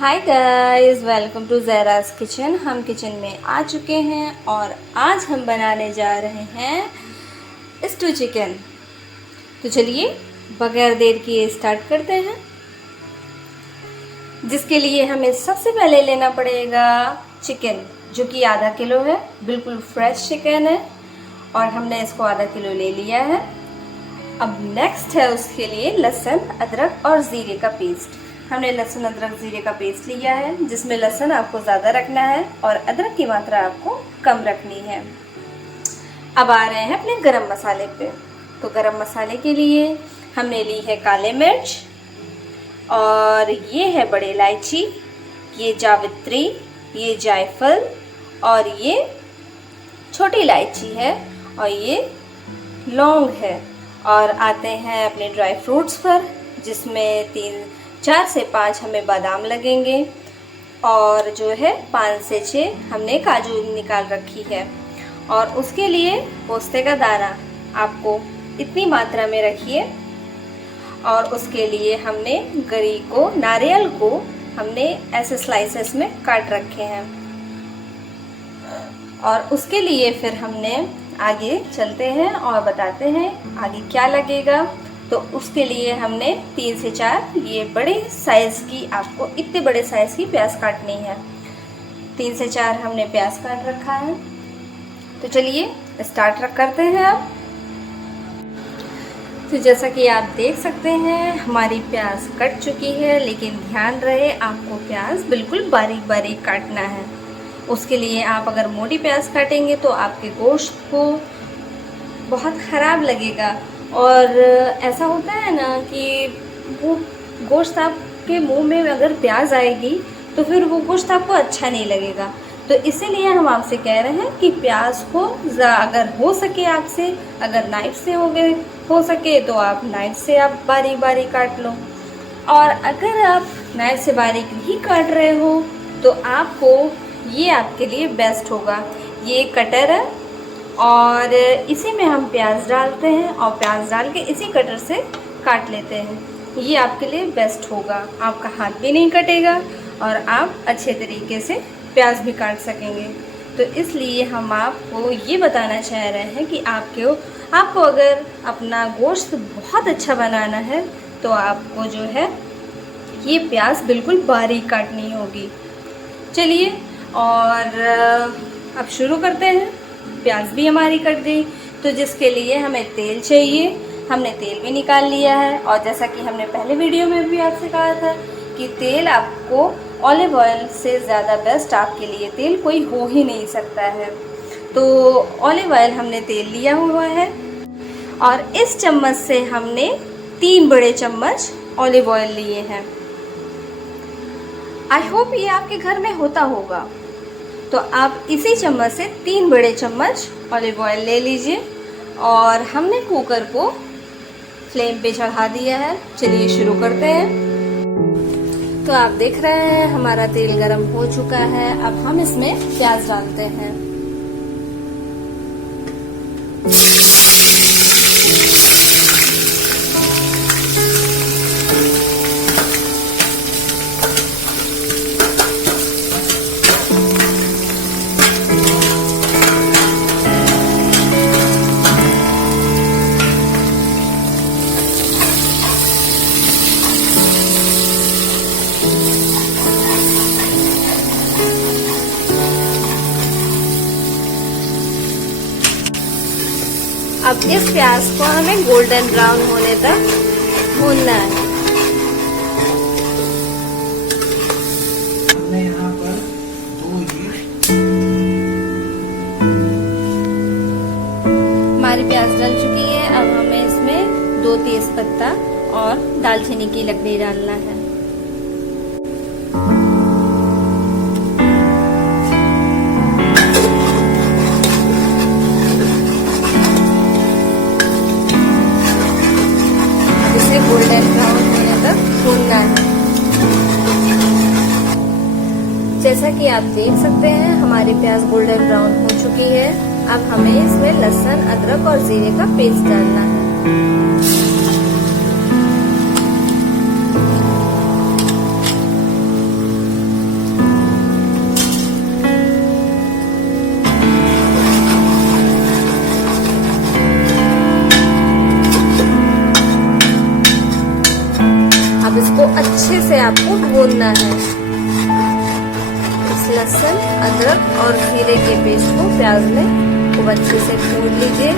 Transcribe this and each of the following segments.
Hi guys, welcome to Zahra's kitchen. हम kitchen में आ चुके हैं और आज हम बनाने जा रहे हैं स्टू चिकन। तो चलिए बगैर देर किए स्टार्ट करते हैं। जिसके लिए हमें सबसे पहले लेना पड़ेगा चिकन, जो कि आधा किलो है। बिल्कुल फ्रेश चिकन है और हमने इसको आधा किलो ले लिया है। अब नेक्स्ट है उसके लिए लहसुन, अदरक और ज़ीरे का पेस्ट। हमने लहसुन, अदरक, ज़ीरे का पेस्ट लिया है, जिसमें लहसुन आपको ज़्यादा रखना है और अदरक की मात्रा आपको कम रखनी है। अब आ रहे हैं अपने गरम मसाले पे। तो गरम मसाले के लिए हमने ली है काले मिर्च, और ये है बड़ी इलायची, ये जावित्री, ये जायफल और ये छोटी इलायची है और ये लौंग है। और आते हैं अपने ड्राई फ्रूट्स पर, जिसमें 4 से 5 हमें बादाम लगेंगे और जो है 5 से 6 हमने काजू निकाल रखी है। और उसके लिए पोस्ते का दाना आपको इतनी मात्रा में रखिए। और उसके लिए हमने गरी को, नारियल को हमने ऐसे स्लाइसेस में काट रखे हैं। और उसके लिए फिर हमने आगे चलते हैं और बताते हैं आगे क्या लगेगा। तो उसके लिए हमने 3 से 4 ये बड़े साइज़ की, आपको इतने बड़े साइज़ की प्याज काटनी है। 3 से 4 हमने प्याज काट रखा है। तो चलिए स्टार्ट करते हैं अब। तो जैसा कि आप देख सकते हैं हमारी प्याज कट चुकी है, लेकिन ध्यान रहे आपको प्याज बिल्कुल बारीक बारीक काटना है। उसके लिए आप अगर मोटी प्याज काटेंगे तो आपके गोश्त को बहुत ख़राब लगेगा। और ऐसा होता है ना कि वो गोश्त आपके मुंह में अगर प्याज आएगी तो फिर वो गोश्त आपको अच्छा नहीं लगेगा। तो इसीलिए हम आपसे कह रहे हैं कि प्याज को अगर हो सके आपसे, अगर नाइफ से हो सके तो आप नाइफ से आप बारीक बारीक काट लो। और अगर आप नाइफ से बारीक नहीं काट रहे हो तो आपको ये आपके लिए बेस्ट होगा। ये कटर है और इसी में हम प्याज डालते हैं और प्याज डाल के इसी कटर से काट लेते हैं। ये आपके लिए बेस्ट होगा, आपका हाथ भी नहीं कटेगा और आप अच्छे तरीके से प्याज भी काट सकेंगे। तो इसलिए हम आपको ये बताना चाह रहे हैं कि आपको अगर अपना गोश्त बहुत अच्छा बनाना है तो आपको जो है ये प्याज बिल्कुल बारीक काटनी होगी। चलिए और अब शुरू करते हैं। प्याज भी हमारी कट गई, तो जिसके लिए हमें तेल चाहिए। हमने तेल भी निकाल लिया है। और जैसा कि हमने पहले वीडियो में भी आपसे कहा था कि तेल आपको ऑलिव ऑयल से ज़्यादा बेस्ट आपके लिए तेल कोई हो ही नहीं सकता है। तो ऑलिव ऑयल हमने तेल लिया हुआ है और इस चम्मच से हमने 3 बड़े चम्मच ऑलिव ऑयल लिए हैं। आई होप ये आपके घर में होता होगा। तो आप इसी चम्मच से 3 बड़े चम्मच ऑलिव ऑयल ले लीजिए। और हमने कुकर को फ्लेम पे चढ़ा दिया है। चलिए शुरू करते हैं। तो आप देख रहे हैं हमारा तेल गरम हो चुका है। अब हम इसमें प्याज डालते हैं। अब इस प्याज को हमें गोल्डन ब्राउन होने तक भूनना है। हमने यहाँ पर 2 हमारी प्याज डल चुकी है। अब हमें इसमें 2 तेज पत्ता और दालचीनी की लकड़ी डालना है। गोल्डन ब्राउन होने तक भूनना है। जैसा कि आप देख सकते हैं हमारी प्याज गोल्डन ब्राउन हो चुकी है। अब हमें इसमें लहसुन, अदरक और जीरे का पेस्ट डालना है। से आपको भूनना है। इस लहसुन, अदरक और जीरे के पेस्ट को प्याज में खूब अच्छे से भून लीजिए।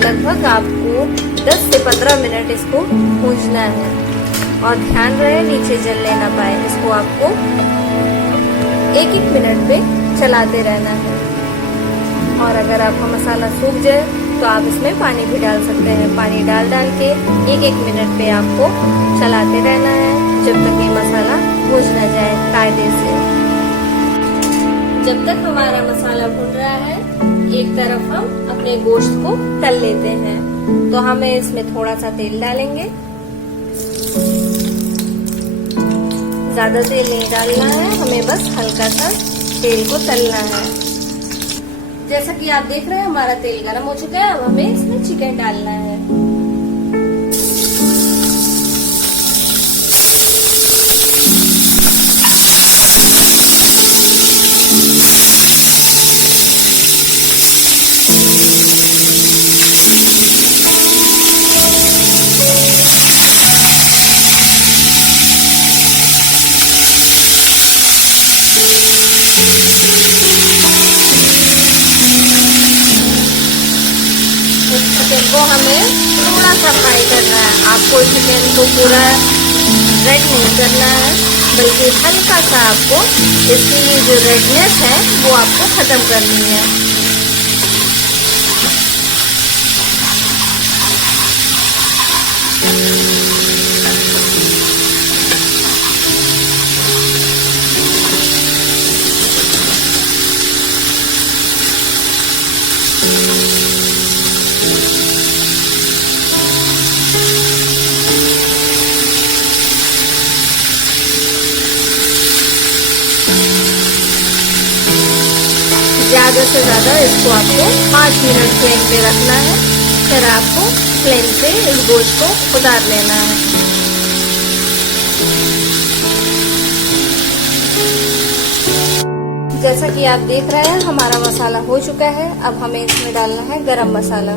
लगभग आपको 10 से 15 मिनट इसको भूनना है और ध्यान रहे नीचे जलने ना पाए। इसको आपको 1-1 मिनट पे चलाते रहना है। और अगर आपका मसाला सूख जाए तो आप इसमें पानी भी डाल सकते हैं। पानी डाल के 1-1 मिनट पे आपको चलाते रहना है जब तक ये मसाला भून न जाए कायदे से। जब तक हमारा मसाला भुन रहा है, एक तरफ हम अपने गोश्त को तल लेते हैं। तो हमें इसमें थोड़ा सा तेल डालेंगे। ज्यादा तेल नहीं डालना है, हमें बस हल्का सा तेल को तलना है। जैसा कि आप देख रहे हैं हमारा तेल गर्म हो चुका है। अब हमें इसमें चिकन डालना है। चिकन को हमें थोड़ा सा फ्राई करना है। आपको चिकन को पूरा रेड नहीं करना है, बल्कि हल्का सा आपको इसकी जो रेडनेस है वो आपको खत्म करनी है। ज़्यादा से ज़्यादा इसको आपको 5 मिनट फ्लेम पे रखना है। फिर आपको फ्लेम से इस गोश्त को उतार लेना है। जैसा कि आप देख रहे हैं हमारा मसाला हो चुका है। अब हमें इसमें डालना है गरम मसाला।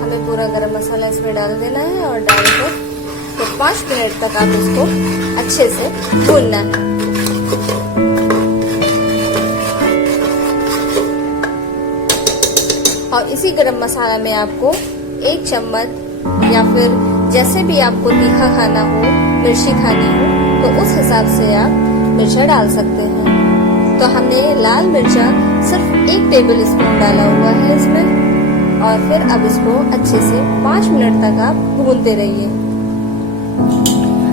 हमें पूरा गरम मसाला इसमें डाल देना है और डालकर तो 5 मिनट तक आप इसको अच्छे से भूनना है। और इसी गरम मसाला में आपको 1 चम्मच या फिर जैसे भी आपको तीखा खाना हो, मिर्ची खानी हो, तो उस हिसाब से आप मिर्चा डाल सकते हैं। तो हमने लाल मिर्चा सिर्फ 1 टेबल स्पून डाला हुआ है इसमें। और फिर अब इसको अच्छे से 5 मिनट तक आप भूनते रहिए।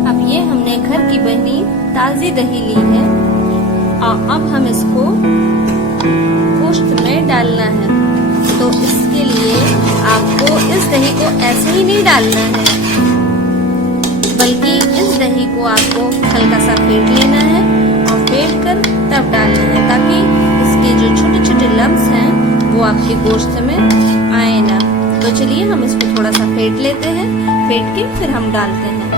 अब ये हमने घर की बनी ताज़ी दही ली है और अब हम इसको गोश्त में डालना है। तो इसके लिए आपको इस दही को ऐसे ही नहीं डालना है, बल्कि इस दही को आपको हल्का सा फेंट लेना है और फेंट कर तब डालना है, ताकि इसके जो छोटे छोटे लम्स हैं वो आपके गोश्त में आए ना। तो चलिए हम इसको थोड़ा सा फेंट लेते हैं। फेंट के फिर हम डालते हैं।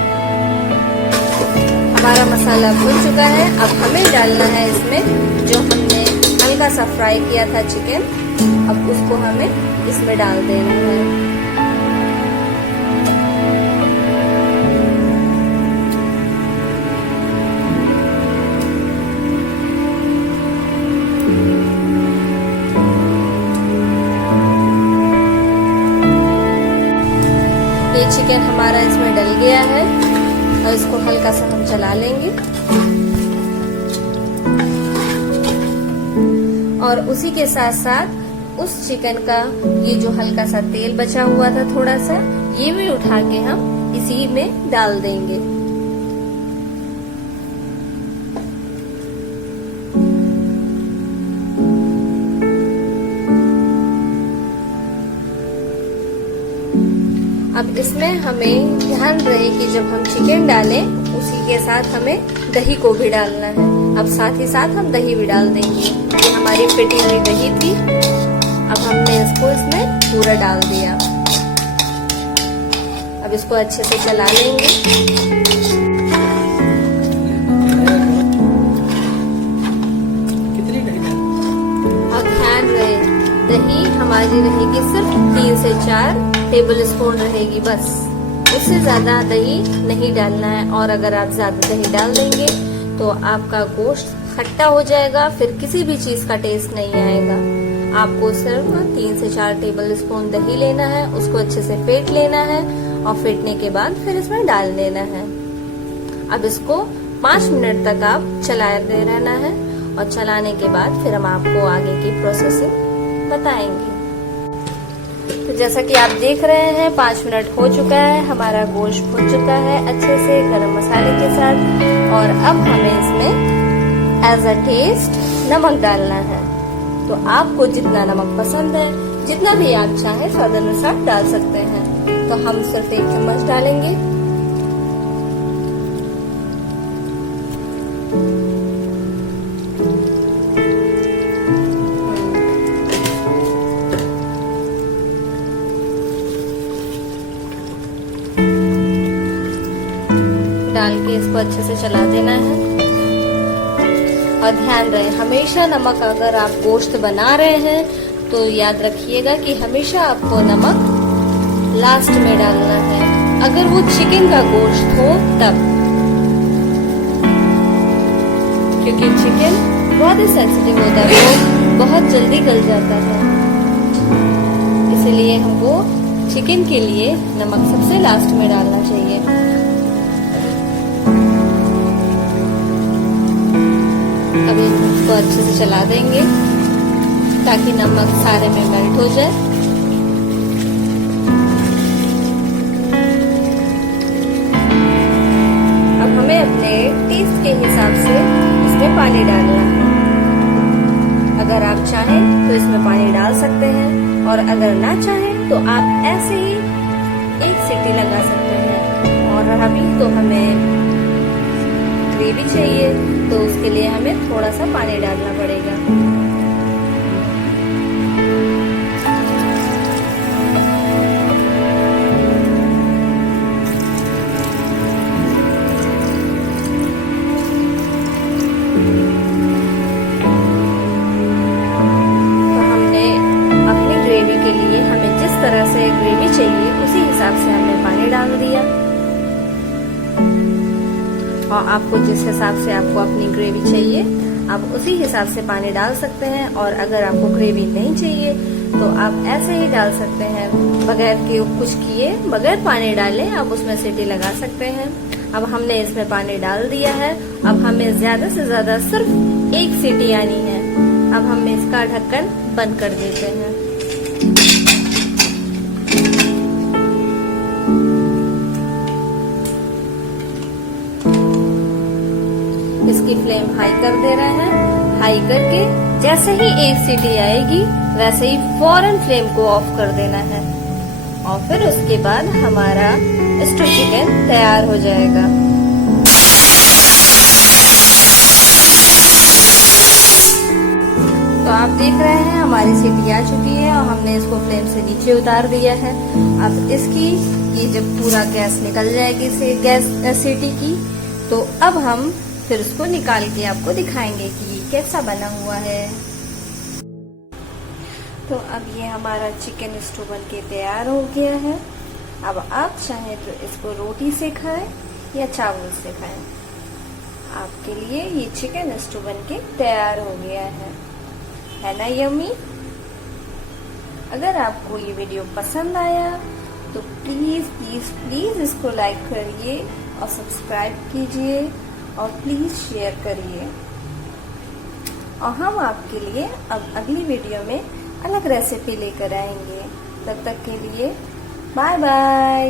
हमारा मसाला भुन चुका है। अब हमें डालना है इसमें जो हमने हल्का सा फ्राई किया था चिकन। अब उसको हमें इसमें डाल देना है। ये चिकन हमारा इसमें डल गया है और इसको हल्का सा हम चला लेंगे। और उसी के साथ साथ उस चिकन का ये जो हल्का सा तेल बचा हुआ था थोड़ा सा, ये भी उठा के हम इसी में डाल देंगे। अब इसमें हमें ध्यान रहे कि जब हम चिकन डालें उसी के साथ हमें दही को भी डालना है। अब साथ ही साथ हम दही भी डाल देंगे। ये हमारी फिटी हुई दही थी। अब हमने इसको इसमें पूरा डाल दिया। अब इसको अच्छे से चला लेंगे। और ध्यान रहे दही हमारी रहेगी सिर्फ 3 से 4 टेबल स्पून रहेगी बस, उससे ज़्यादा दही नहीं डालना है। और अगर आप ज़्यादा दही डाल देंगे तो आपका गोश्त खट्टा हो जाएगा, फिर किसी भी चीज़ का टेस्ट नहीं आएगा। आपको सिर्फ 3 से 4 टेबल स्पून दही लेना है, उसको अच्छे से फेंट लेना है और फेंटने के बाद फिर इसमें डाल देना है। अब इसको 5 मिनट तक आप चलाते रहना है और चलाने के बाद फिर हम आपको आगे की प्रोसेसिंग बताएंगे। तो जैसा कि आप देख रहे हैं 5 मिनट हो चुका है, हमारा गोश्त भुन चुका है अच्छे से गरम मसाले के साथ। और अब हमें इसमें एज अ टेस्ट नमक डालना है। तो आपको जितना नमक पसंद है, जितना भी आप चाहें स्वाद अनुसार डाल सकते हैं। तो हम सिर्फ 1 चम्मच डालेंगे। डाल के इसको अच्छे से चला देना है। और ध्यान रहे, हमेशा नमक अगर आप गोश्त बना रहे हैं तो याद रखिएगा कि हमेशा आपको नमक लास्ट में डालना है, अगर वो चिकन का गोश्त हो तब, क्योंकि चिकन बहुत ही सेंसिटिव होता है, वो बहुत जल्दी गल जाता है। इसलिए हमको चिकन के लिए नमक सबसे लास्ट में डालना चाहिए। अब इसको अच्छे से चला देंगे ताकि नमक सारे में मेल्ट हो जाए। अब हमें अपने टेस्ट के हिसाब से इसमें पानी डालना है। अगर आप चाहें तो इसमें पानी डाल सकते हैं, और अगर ना चाहें तो आप ऐसे ही 1 सीटी लगा सकते हैं। और अभी तो हमें ग्रेवी चाहिए, तो उसके लिए हमें थोड़ा सा पानी डालना पड़ेगा। तो हमने अपनी ग्रेवी के लिए हमें जिस तरह से ग्रेवी चाहिए उसी हिसाब से हमने पानी डाल दिया। और आपको जिस हिसाब से आपको अपनी ग्रेवी चाहिए आप उसी हिसाब से पानी डाल सकते हैं। और अगर आपको ग्रेवी नहीं चाहिए तो आप ऐसे ही डाल सकते हैं, बगैर के कुछ किए, बगैर पानी डाले आप उसमें सीटी लगा सकते हैं। अब हमने इसमें पानी डाल दिया है। अब हमें ज्यादा से ज्यादा सिर्फ 1 सीटी आनी है। अब हम इसका ढक्कन बंद कर देते हैं। इसकी फ्लेम हाई कर दे रहे हैं। हाई करके जैसे ही 1 सीटी आएगी वैसे ही फौरन फ्लेम को ऑफ कर देना है। और फिर उसके बाद हमारा स्टू चिकन तैयार हो जाएगा। तो आप देख रहे हैं हमारी सीटी आ चुकी है और हमने इसको फ्लेम से नीचे उतार दिया है। अब इसकी ये जब पूरा गैस निकल जाएगी से गैस सीटी की, तो अब हम फिर उसको निकाल के आपको दिखाएंगे कि ये कैसा बना हुआ है। तो अब ये हमारा चिकन स्टू बन के तैयार हो गया है। अब आप चाहें तो इसको रोटी से खाएं या चावल से खाएं। आपके लिए ये चिकन स्टू बन के तैयार हो गया है ना यम्मी? अगर आपको ये वीडियो पसंद आया तो प्लीज प्लीज प्लीज इसको लाइक करिए और सब्सक्राइब कीजिए और प्लीज शेयर करिए। और हम आपके लिए अब अगली वीडियो में अलग रेसिपी लेकर आएंगे। तब तक के लिए बाय बाय।